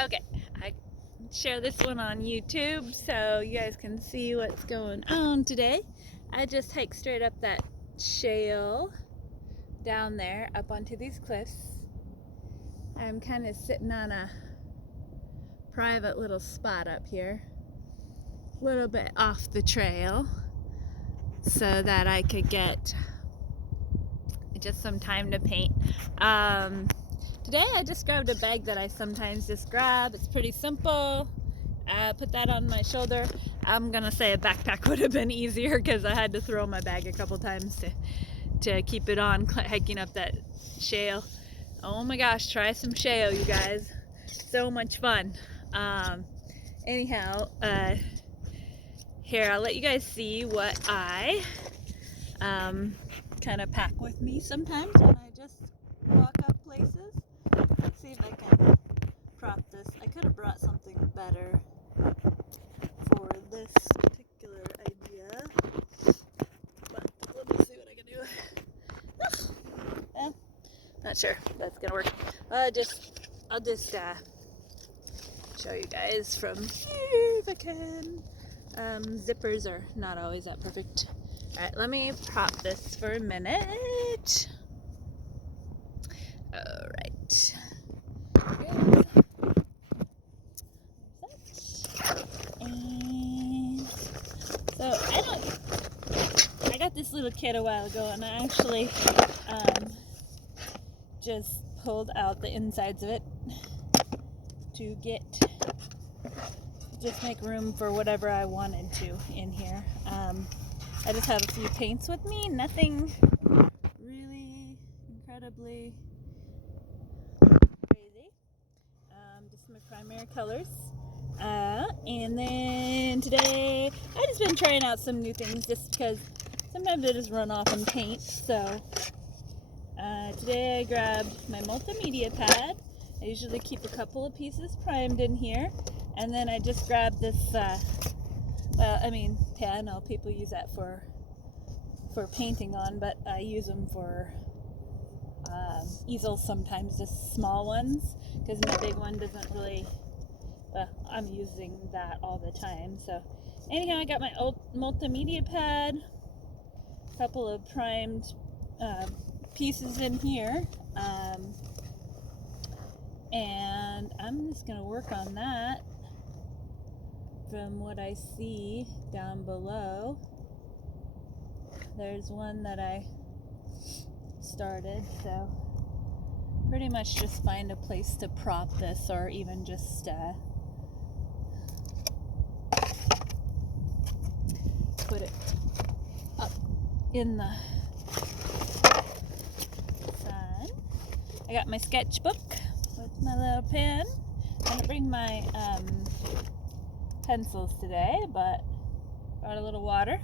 Okay, I share this one on YouTube so you guys can see what's going on today. I just hiked straight up that shale down there up onto these cliffs. I'm kind of sitting on a private little spot up here, a little bit off the trail, so that I could get just some time to paint. Today I just grabbed a bag that I sometimes just grab. It's pretty simple. Put that on my shoulder. I'm gonna say a backpack would have been easier because I had to throw my bag a couple times to keep it on hiking up that shale. Oh my gosh, try some shale, you guys. So much fun. Anyhow, here I'll let you guys see what I kind of pack with me sometimes when I just walk up places. Let's see if I can prop this. I could have brought something better for this particular idea, but let me see what I can do. Not sure that's gonna work. I'll just show you guys from here if I can. Zippers are not always that perfect. All right, let me prop this for a minute. All right. And so I got this little kit a while ago, and I actually just pulled out the insides of it to just make room for whatever I wanted to in here. I just have a few paints with me, nothing really incredibly crazy. Just my primary colors. And then today I just been trying out some new things just because sometimes I just run off and paint. So today I grabbed my multimedia pad. I usually keep a couple of pieces primed in here, and then I just grabbed this piano. People use that for painting on, but I use them for easels sometimes, just small ones, because my big one doesn't really, I'm using that all the time. So anyhow, I got my old multimedia pad, a couple of primed pieces in here, and I'm just going to work on that from what I see down below. There's one that I started, so pretty much just find a place to prop this, or even just put it up in the sun. I got my sketchbook with my little pen. I didn't bring my pencils today, but brought a little water.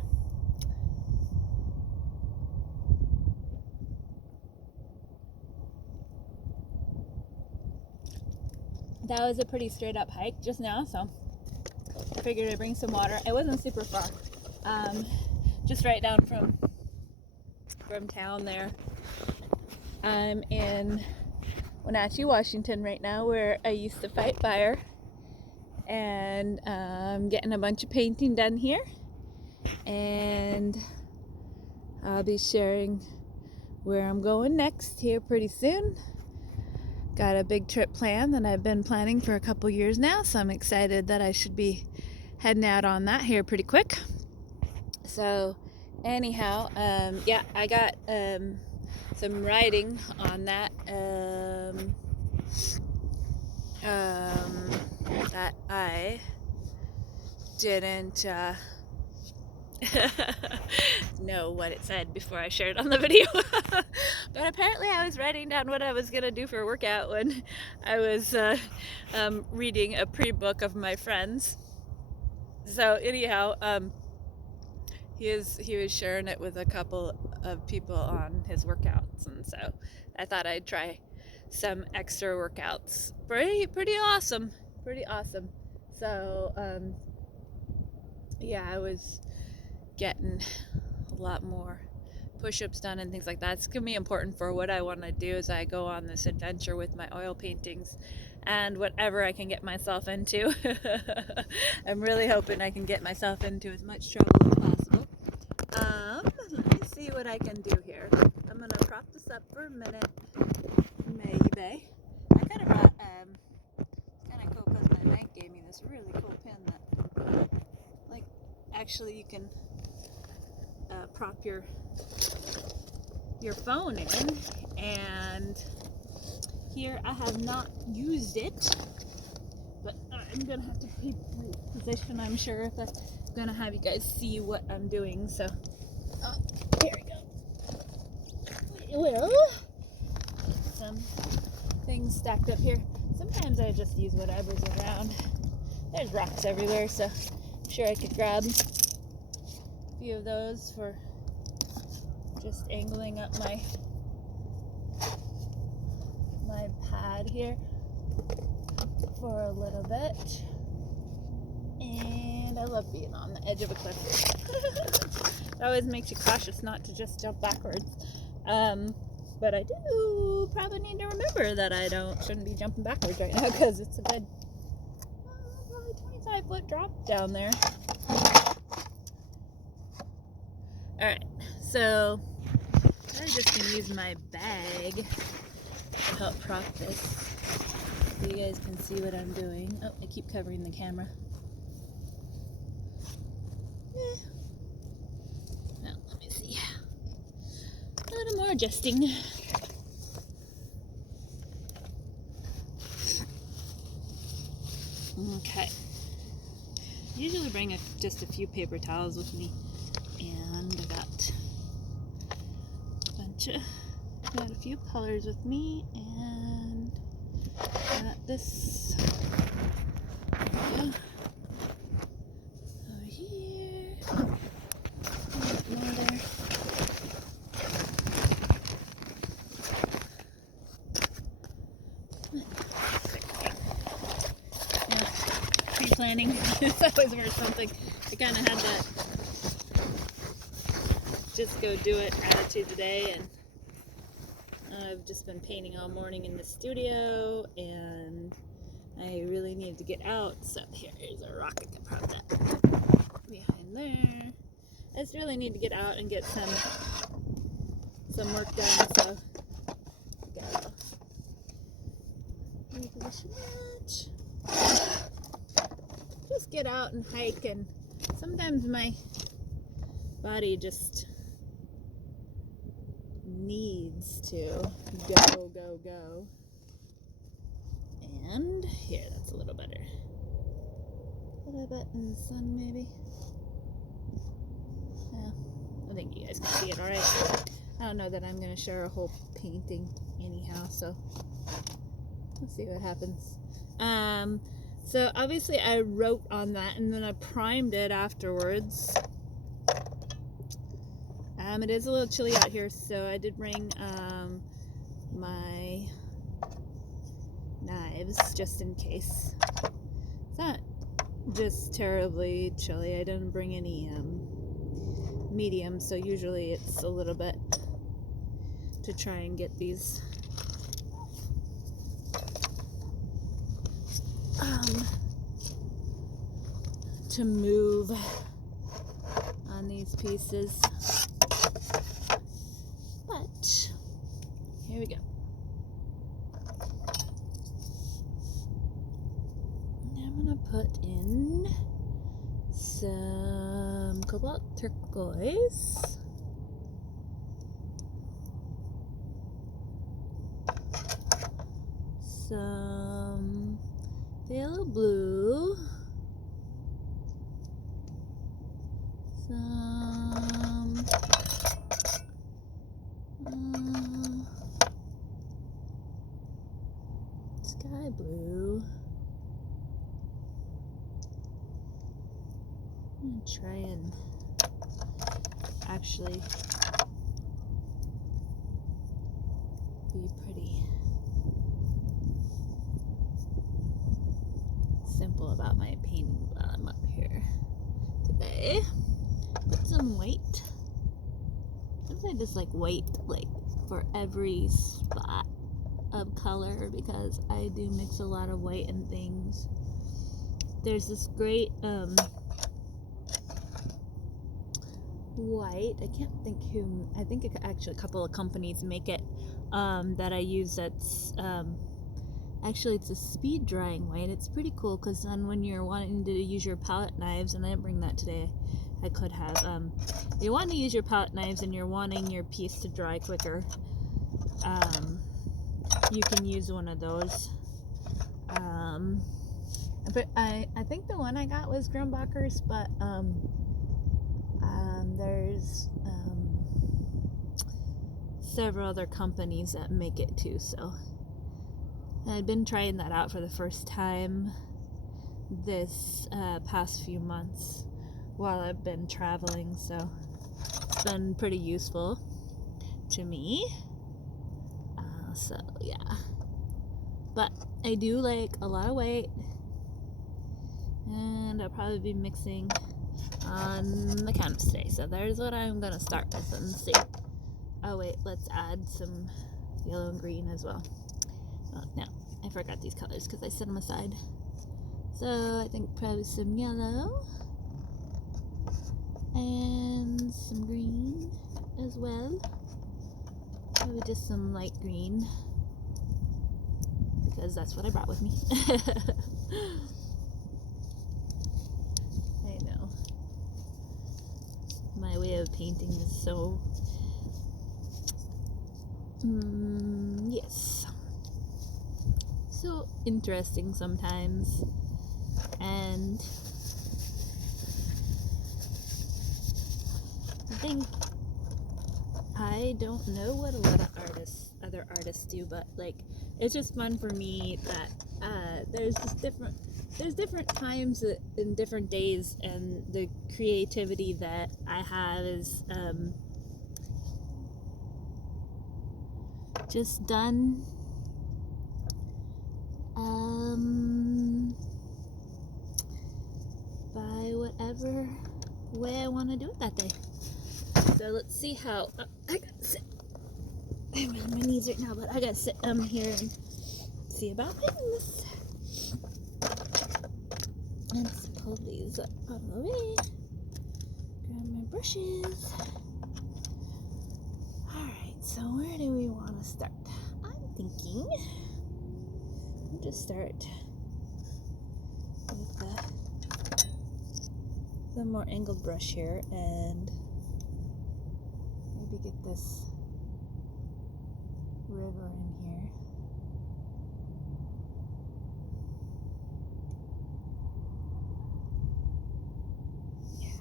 That was a pretty straight up hike just now, so I figured I'd bring some water. It wasn't super far, just right down from town there. I'm in Wenatchee, Washington right now, where I used to fight fire, and I'm getting a bunch of painting done here, and I'll be sharing where I'm going next here pretty soon. Got a big trip planned that I've been planning for a couple years now, so I'm excited that I should be heading out on that here pretty quick. So anyhow, I got some writing on that that I didn't know what it said before I shared it on the video. But apparently I was writing down what I was gonna do for a workout when I was reading a pre-book of my friends. So anyhow, he was sharing it with a couple of people on his workouts, and so I thought I'd try some extra workouts. Pretty awesome. So I was getting a lot more push-ups done and things like that. It's gonna be important for what I want to do as I go on this adventure with my oil paintings. and whatever I can get myself into. I'm really hoping I can get myself into as much trouble as possible. Let me see what I can do here. I'm gonna prop this up for a minute, maybe. I kind of brought, kind of cool because my bank gave me this really cool pin that, like, actually you can prop your phone in, and here I have not used it, but I'm gonna have to reposition, I'm sure, if I'm gonna have you guys see what I'm doing. So here we go. We will get some things stacked up here. Sometimes I just use whatever's around. There's rocks everywhere, so I'm sure I could grab a few of those for just angling up my pad here for a little bit. And I love being on the edge of a cliff. It always makes you cautious not to just jump backwards. But I do probably need to remember that I shouldn't be jumping backwards right now, because it's a good probably 25-foot drop down there. Alright, so I'm just going to use my bag to help prop this, so you guys can see what I'm doing. Oh, I keep covering the camera. Well, let me see. A little more adjusting. Okay. Usually bring just a few paper towels with me, and I got a few colors with me, and got this. There we go. Over here. More there. Pre-planning is always worth something. I kind of had that just go do it attitude today, and I've just been painting all morning in the studio, and I really needed to get out. So here's a rock. I can prop that behind there. I just really need to get out and get some work done. So gotta reposition that. Just get out and hike, and sometimes my body just needs to go. And here, that's a little better. A little bit in the sun, maybe. Yeah, I think you guys can see it all right. I don't know that I'm going to share a whole painting anyhow, so let's see what happens. So obviously I wrote on that, and then I primed it afterwards. It is a little chilly out here, so I did bring my knives just in case. It's not just terribly chilly. I didn't bring any medium, so usually it's a little bit to try and get these to move on these pieces. But here we go. I'm gonna put in some cobalt turquoise, some phthalo blue, some sky blue. I'm gonna try and actually be pretty simple about my painting while I'm up here today. Put some weight. Sometimes I just like weight, like for every spot of color because I do mix a lot of white and things. There's this great white, I can't think who, I think actually a couple of companies make it that I use. That's actually it's a speed drying white. It's pretty cool because then when you're wanting to use your palette knives, and I didn't bring that today, I could have, you're wanting to use your palette knives and you're wanting your piece to dry quicker, you can use one of those. But I think the one I got was Grumbacher's, but there's several other companies that make it too, so I've been trying that out for the first time this past few months while I've been traveling, so it's been pretty useful to me. So yeah, but I do like a lot of white, and I'll probably be mixing on the canvas today. So there's what I'm gonna start with and see. Oh wait, let's add some yellow and green as well. Oh, no, I forgot these colors because I set them aside. So I think probably some yellow and some green as well. Probably just some light green because that's what I brought with me. I know. My way of painting is so... yes. So interesting sometimes. And I think I don't know what a lot of other artists do, but like it's just fun for me that there's different times in different days, and the creativity that I have is just done by whatever way I want to do it that day. So let's see how I gotta sit. I'm on my knees right now, but I gotta sit here and see about things. Let's pull these up out of the way. Grab my brushes. Alright, so where do we want to start? I'm thinking we'll just start with the more angled brush here, and maybe get this river in here. Yeah.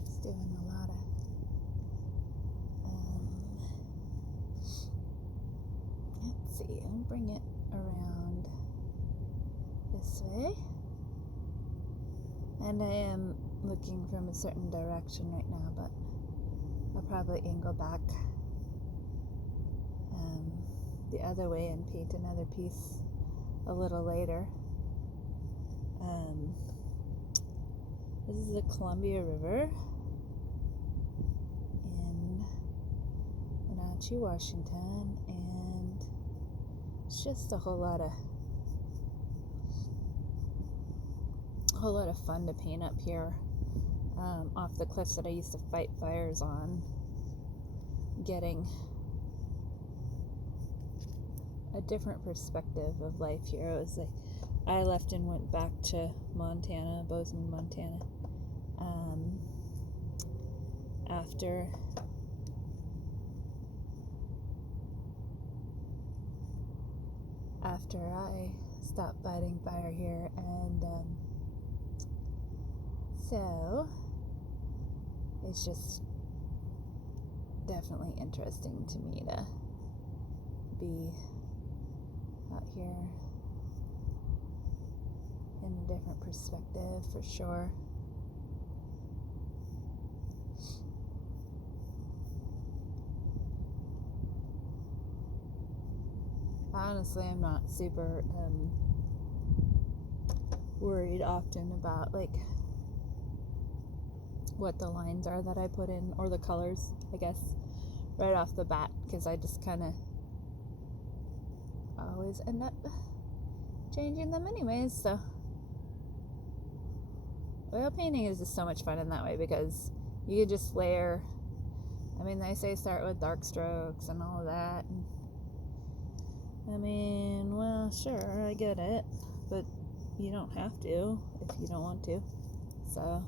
It's doing a lot of let's see, I'll bring it around this way, and I am looking from a certain direction right now, but I'll probably angle back the other way and paint another piece a little later. This is the Columbia River in Wenatchee, Washington, and it's just a whole lot of fun to paint up here, off the cliffs that I used to fight fires on, getting a different perspective of life here. It was like I left and went back to Montana, Bozeman, Montana, after I stopped fighting fire here, and so it's just definitely interesting to me to be out here in a different perspective, for sure. honestly, I'm not super worried often about like what the lines are that I put in, or the colors, I guess, right off the bat, because I just kind of always end up changing them anyways. So oil painting is just so much fun in that way, because you can just layer. I mean, they say start with dark strokes and all of that. And, I mean, well, sure, I get it, but you don't have to if you don't want to. So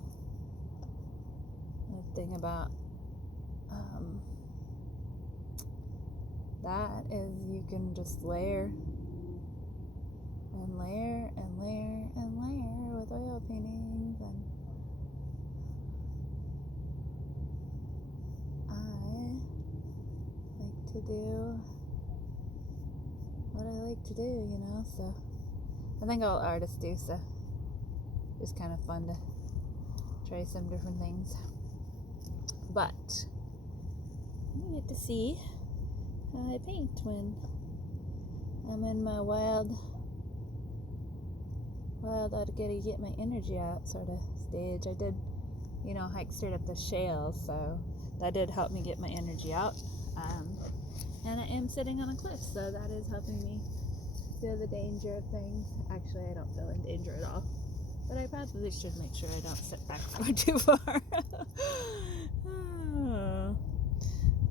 the thing about that is you can just layer and layer and layer and layer with oil paintings. And I like to do what I like to do, you know, so I think all artists do, so it's kind of fun to try some different things. But you get to see how I paint when I'm in my wild I gotta get my energy out sort of stage. I did, hike straight up the shale, so that did help me get my energy out. And I am sitting on a cliff, so that is helping me feel the danger of things. Actually, I don't feel in danger at all, but I probably should make sure I don't sit back too far.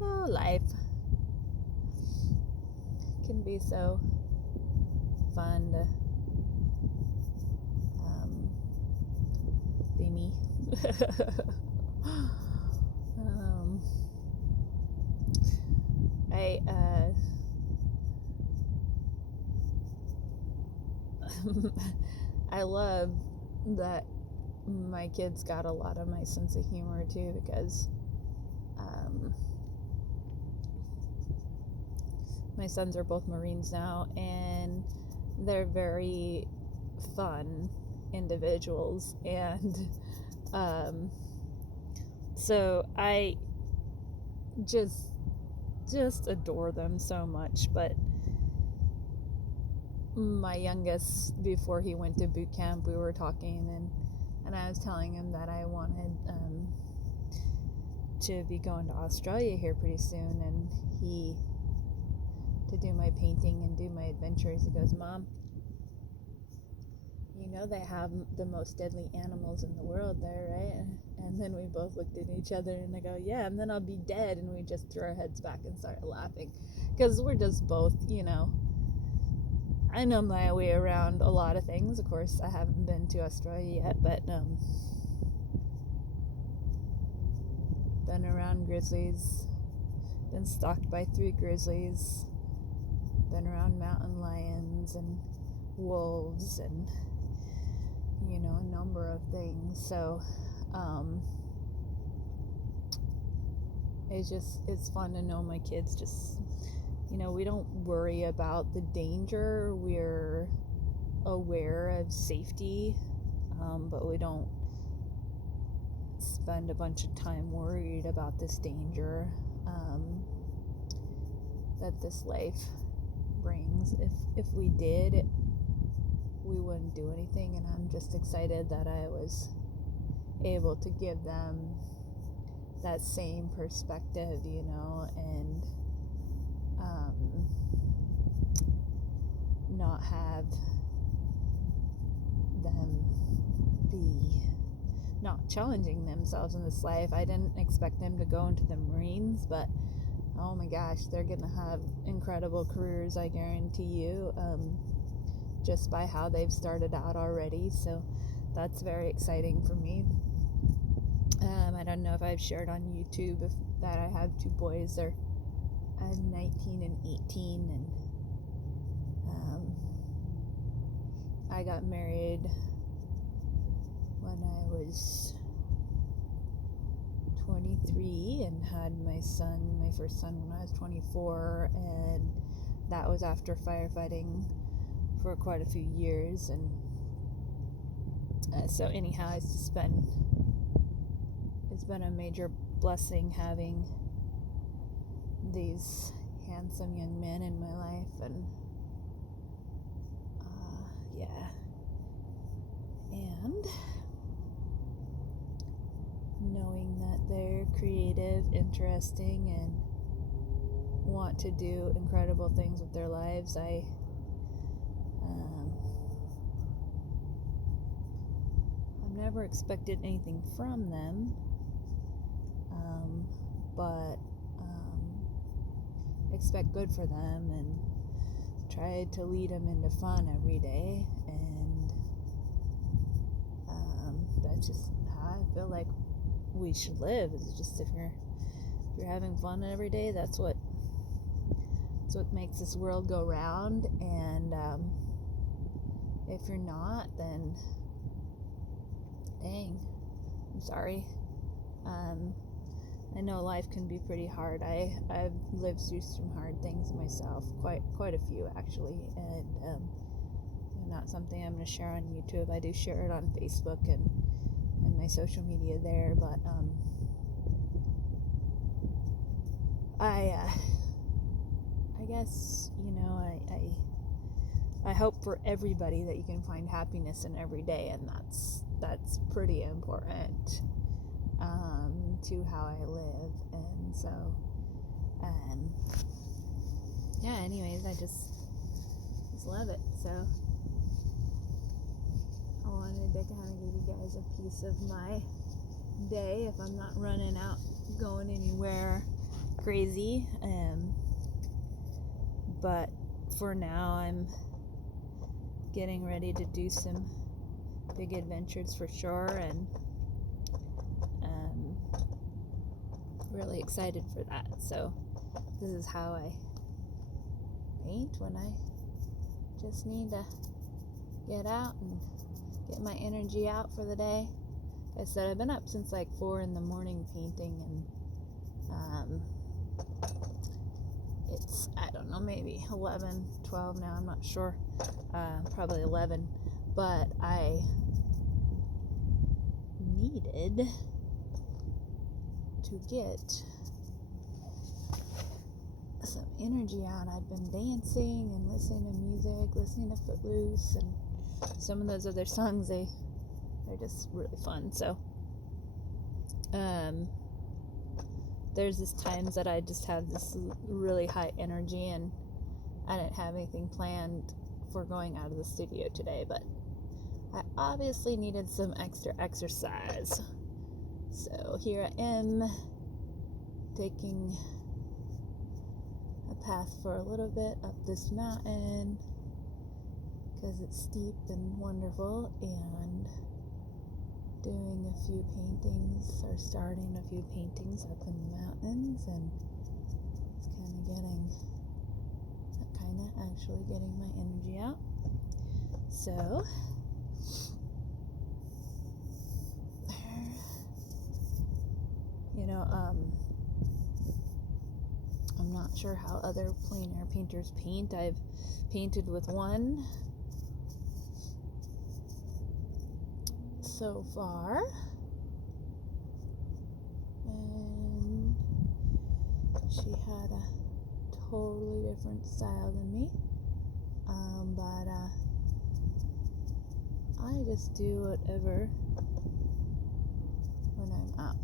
Oh, life can be so fun to be me. I love that my kids got a lot of my sense of humor too, because my sons are both Marines now, and they're very fun individuals, and so I just adore them so much. But my youngest, before he went to boot camp, we were talking, and I was telling him that I wanted to be going to Australia here pretty soon, and to do my painting and do my adventures. He goes, "Mom, they have the most deadly animals in the world there, right?" And then we both looked at each other, and I go, "Yeah, and then I'll be dead." And we just threw our heads back and started laughing, because we're just both, I know my way around a lot of things. Of course, I haven't been to Australia yet, but been around grizzlies, been stalked by 3 grizzlies, been around mountain lions and wolves, and a number of things. So it's fun to know my kids just, we don't worry about the danger. We're aware of safety, but we don't spend a bunch of time worried about this danger that this life brings. If we did, we wouldn't do anything, and I'm just excited that I was able to give them that same perspective, and not have them be not challenging themselves in this life. I didn't expect them to go into the Marines, but oh my gosh, they're gonna have incredible careers, I guarantee you, just by how they've started out already. So that's very exciting for me. I don't know if I've shared on YouTube that I have 2 boys. They're 19 and 18, and I got married when I was 23 and had my first son, when I was 24, and that was after firefighting for quite a few years. And so anyhow, it's been a major blessing having these handsome young men in my life, and yeah. And knowing that they're creative, interesting, and want to do incredible things with their lives, I've never expected anything from them, but expect good for them and try to lead them into fun every day, and that's just how I feel like we should live. It's just if you're having fun every day, that's what makes this world go round. And if you're not, then dang, I'm sorry. I know life can be pretty hard. I've lived through some hard things myself, quite a few actually, and not something I'm going to share on YouTube. I do share it on Facebook and my social media there, but I guess, I hope for everybody that you can find happiness in every day, and that's pretty important to how I live. And so yeah, anyways, I just love it. So I wanted to kind of give you guys a piece of my day if I'm not running out going anywhere crazy. But for now, I'm getting ready to do some big adventures for sure, and really excited for that. So this is how I paint when I just need to get out and get my energy out for the day. Like I said, I've been up since like 4 in the morning painting, and it's, I don't know, maybe 11, 12 now, I'm not sure, probably 11, but I needed to get some energy out. I've been dancing and listening to music, listening to Footloose and some of those other songs. They're just really fun. So there's this times that I just have this really high energy, and I didn't have anything planned for going out of the studio today, but I obviously needed some extra exercise. So here I am, taking a path for a little bit up this mountain because it's steep and wonderful, and doing a few paintings, or starting a few paintings up in the mountains, and it's actually getting my energy out. So I'm not sure how other plein air painters paint. I've painted with one so far, and she had a totally different style than me, but I just do whatever when I'm out.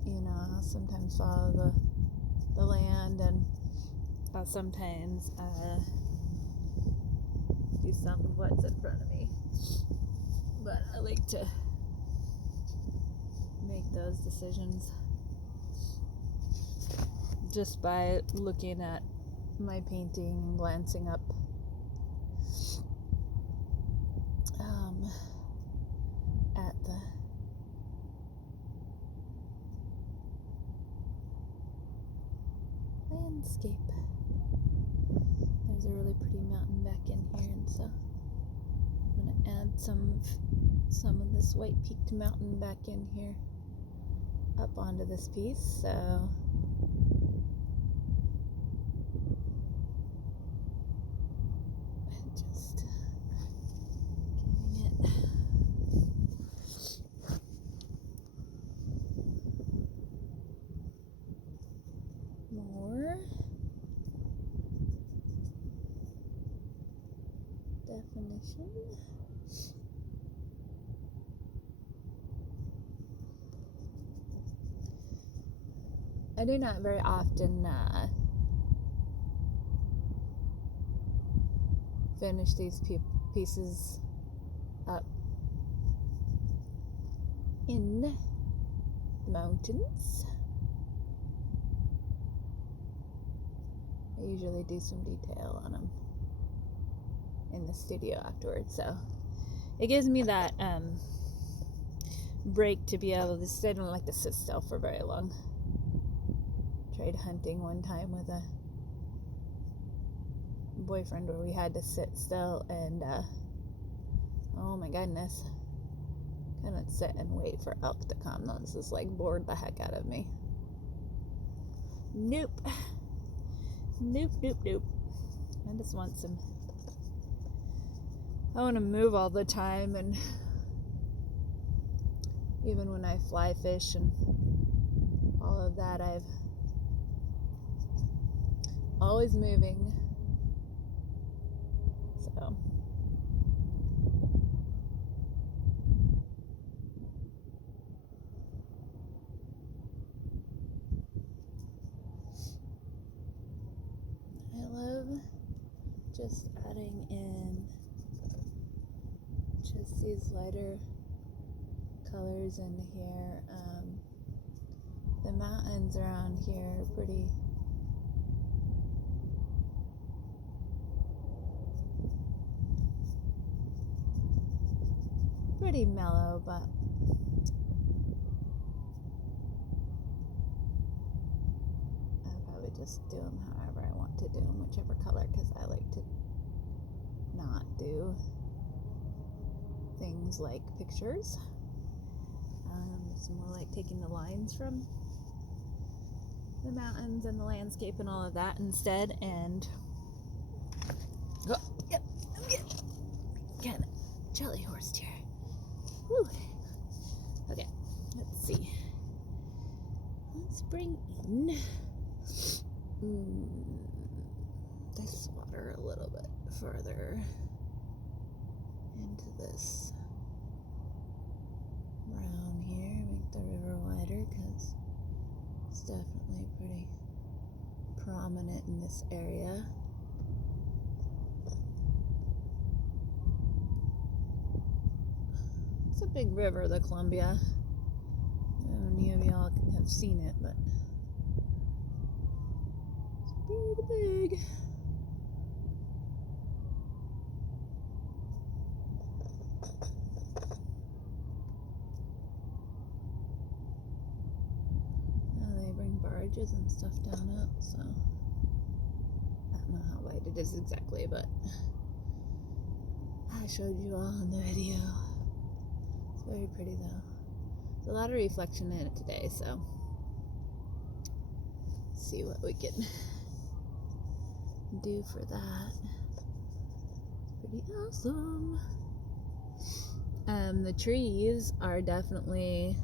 I'll sometimes follow the land, and I'll sometimes do some of what's in front of me, but I like to make those decisions just by looking at my painting and glancing up at the landscape. There's a really pretty mountain back in here, and so I'm going to add some of this white peaked mountain back in here up onto this piece. So just giving it more definition. I do not very often finish these pieces up in the mountains. I usually do some detail on them in the studio afterwards, so it gives me that break to be able to sit. I don't like to sit still for very long. Tried hunting one time with a boyfriend where we had to sit still, and oh my goodness, couldn't sit and wait for elk to come. This just like bored the heck out of me. Nope. I just want some. I want to move all the time, and even when I fly fish and all of that, I've always moving. So I love just adding in just these lighter colors in here. The mountains around here are pretty mellow, but I'll probably just do them however I want to do them, whichever color, because I like to not do things like pictures. It's more like taking the lines from the mountains and the landscape and all of that instead. And oh, yep, I'm getting kind of jelly horsed here. Whew. Okay, let's see. Let's bring in this water a little bit further into this brown here. Make the river wider because it's definitely pretty prominent in this area. It's a big river, the Columbia. I don't know if any of y'all have seen it, but it's pretty big. Barges and stuff down it, so I don't know how wide it is exactly, but I showed you all in the video. It's very pretty though. There's a lot of reflection in it today, so let's see what we can do for that. Pretty awesome. The trees are definitely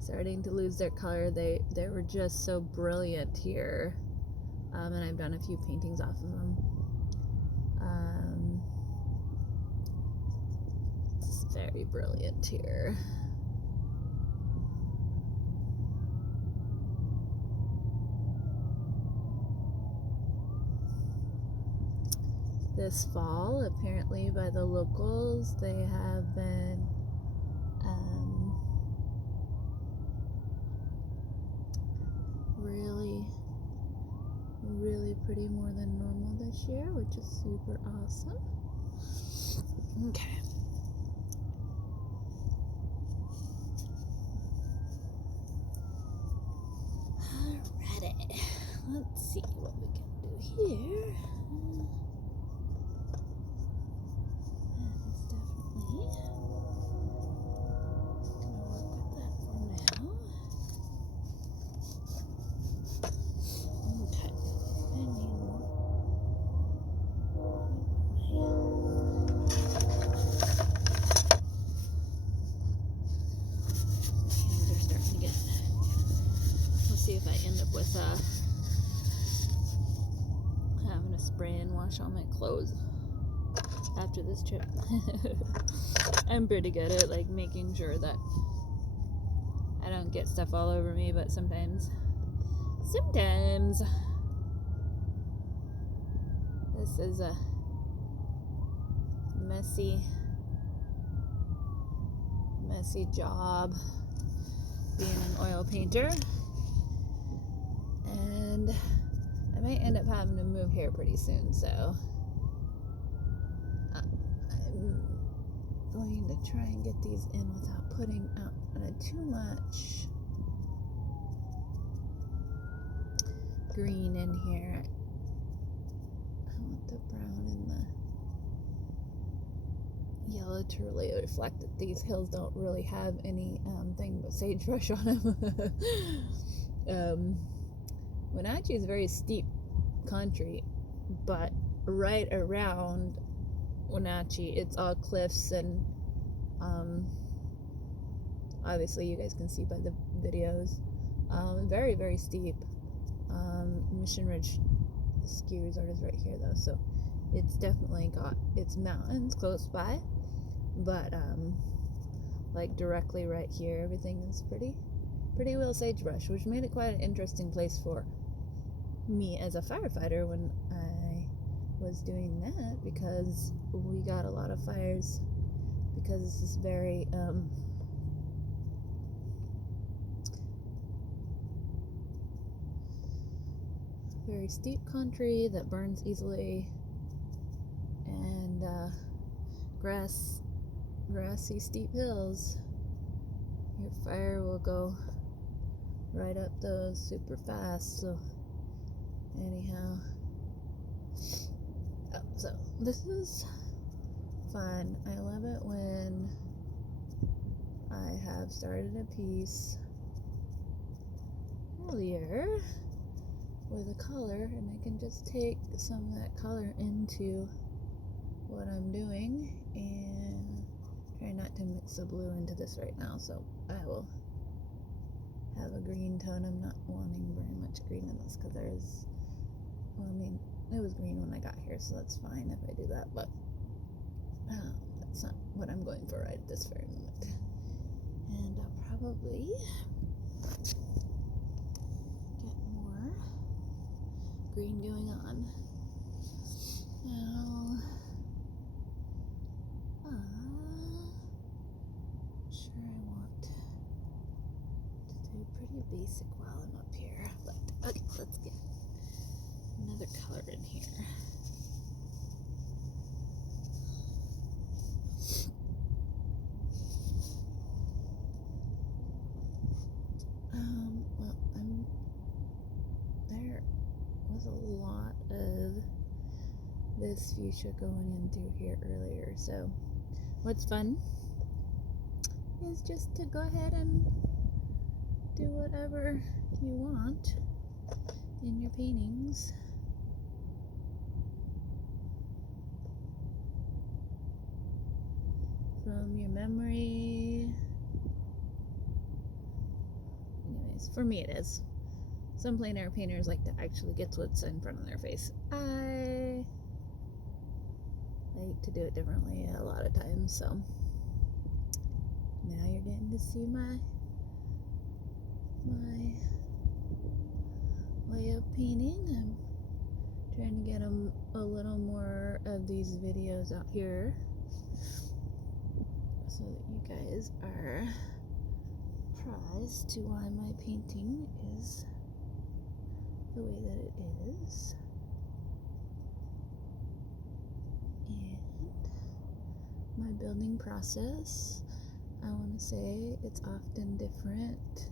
starting to lose their color. They were just so brilliant here, and I've done a few paintings off of them. It's very brilliant here. This fall, apparently by the locals, they have been really pretty more than normal this year, which is super awesome. Okay. Alrighty. Let's see what we can do here. That is definitely gonna work with that for now. Okay. I need more. Hands are starting to get. We'll see if I end up with having to spray and wash all my clothes after this trip. I'm pretty good at like making sure that I don't get stuff all over me, but sometimes. This is a messy job being an oil painter, and I might end up having to move here pretty soon, so I'm going to try and get these in without putting out too much green in here. I want the brown and the yellow to really reflect that these hills don't really have any thing but sagebrush on them. Wenatchee is very steep country, but right around Wenatchee it's all cliffs, and obviously you guys can see by the videos, very, very steep. Mission Ridge ski resort is right here though, so it's definitely got its mountains close by, but like directly right here everything is pretty well sagebrush, which made it quite an interesting place for me as a firefighter when I was doing that, because we got a lot of fires because this is very very steep country that burns easily, and grassy steep hills. Your fire will go right up those super fast. So anyhow, so this is fun. I love it when I have started a piece earlier with a color, and I can just take some of that color into what I'm doing, and try not to mix the blue into this right now, so I will have a green tone. I'm not wanting very much green in this because there's, well, I mean, it was green when I got here, so that's fine if I do that, but that's not what I'm going for right at this very moment. And I'll probably green going on. Now, sure I want to do pretty basic while I'm up here, but okay, let's get another color in here. Well, there was a lot of this fuchsia going in through here earlier, so what's fun is just to go ahead and do whatever you want in your paintings. From your memory. Anyways, for me it is. Some plein air painters like to actually get what's in front of their face. I like to do it differently a lot of times, so now you're getting to see my way of painting. I'm trying to get a little more of these videos out here so that you guys are apprised to why my painting is the way that it is. And my building process, I want to say it's often different.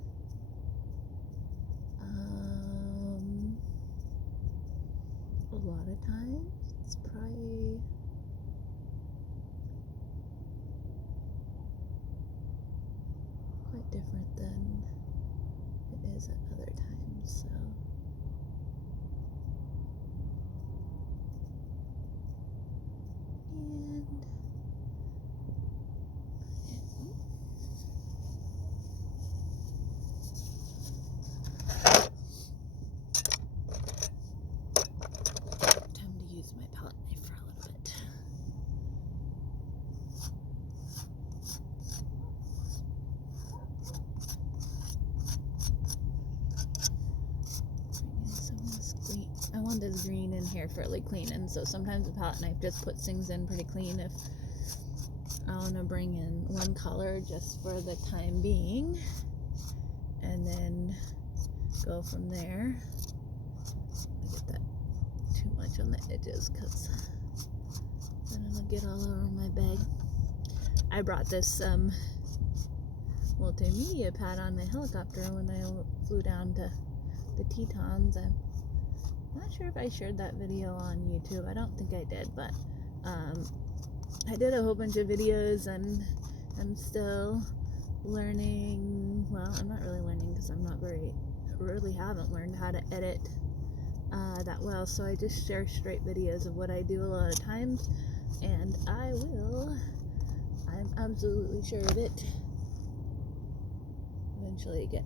A lot of times it's probably quite different than it is at other times, so time to use my palette knife for a little bit. this green in here fairly clean, and so sometimes the palette knife just puts things in pretty clean if I want to bring in one color just for the time being, and then go from there. I get that too much on the edges because then it'll get all over my bag. I brought this multimedia pad on my helicopter when I flew down to the Tetons. I'm not sure if I shared that video on YouTube. I don't think I did, but I did a whole bunch of videos, and I'm still learning. Well, I'm not really learning because really haven't learned how to edit that well, so I just share straight videos of what I do a lot of times, and I'm absolutely sure of it, eventually get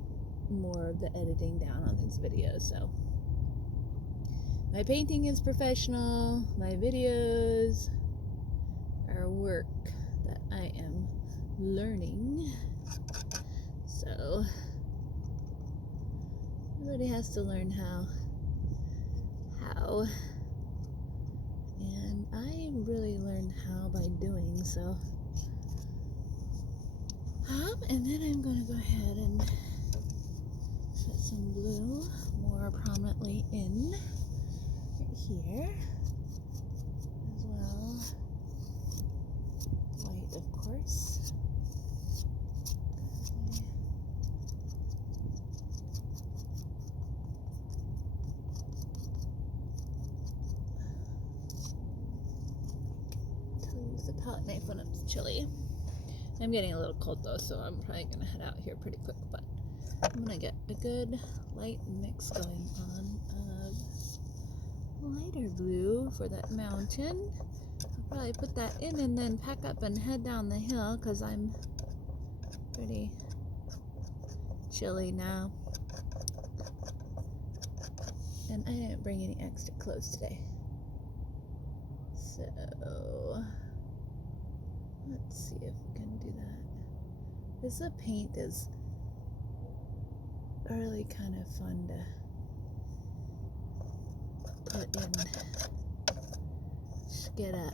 more of the editing down on these videos. So my painting is professional, my videos are work that I am learning, so everybody has to learn how, and I really learned how by doing so. And then I'm going to go ahead and put some blue more prominently in right here, as well white, of course. Use the palette knife when it's chilly. I'm getting a little cold though, so I'm probably going to head out here pretty quick, but I'm going to get a good light mix going on of lighter blue for that mountain. I'll probably put that in and then pack up and head down the hill because I'm pretty chilly now. And I didn't bring any extra clothes today. So let's see if we can do that. This paint is really kind of fun to put in. Just get a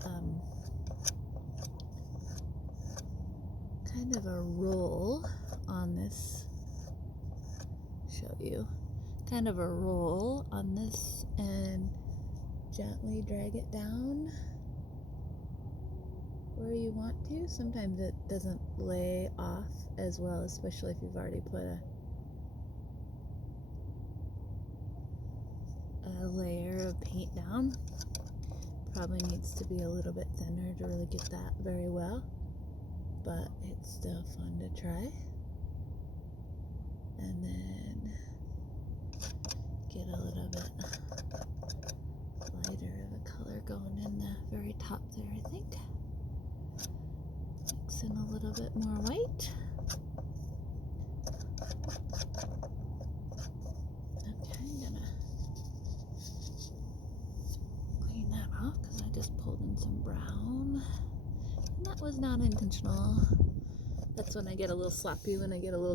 kind of a roll on this. Show you kind of a roll on this and gently drag it down where you want to. Sometimes it doesn't lay off as well, especially if you've already put a layer of paint down. Probably needs to be a little bit thinner to really get that very well, but it's still fun to try. And then get a little bit lighter of a color going in the very top there, I think. Mix in a little bit more white. Okay, I'm gonna clean that off because I just pulled in some brown. And that was not intentional. That's when I get a little sloppy, when I get a little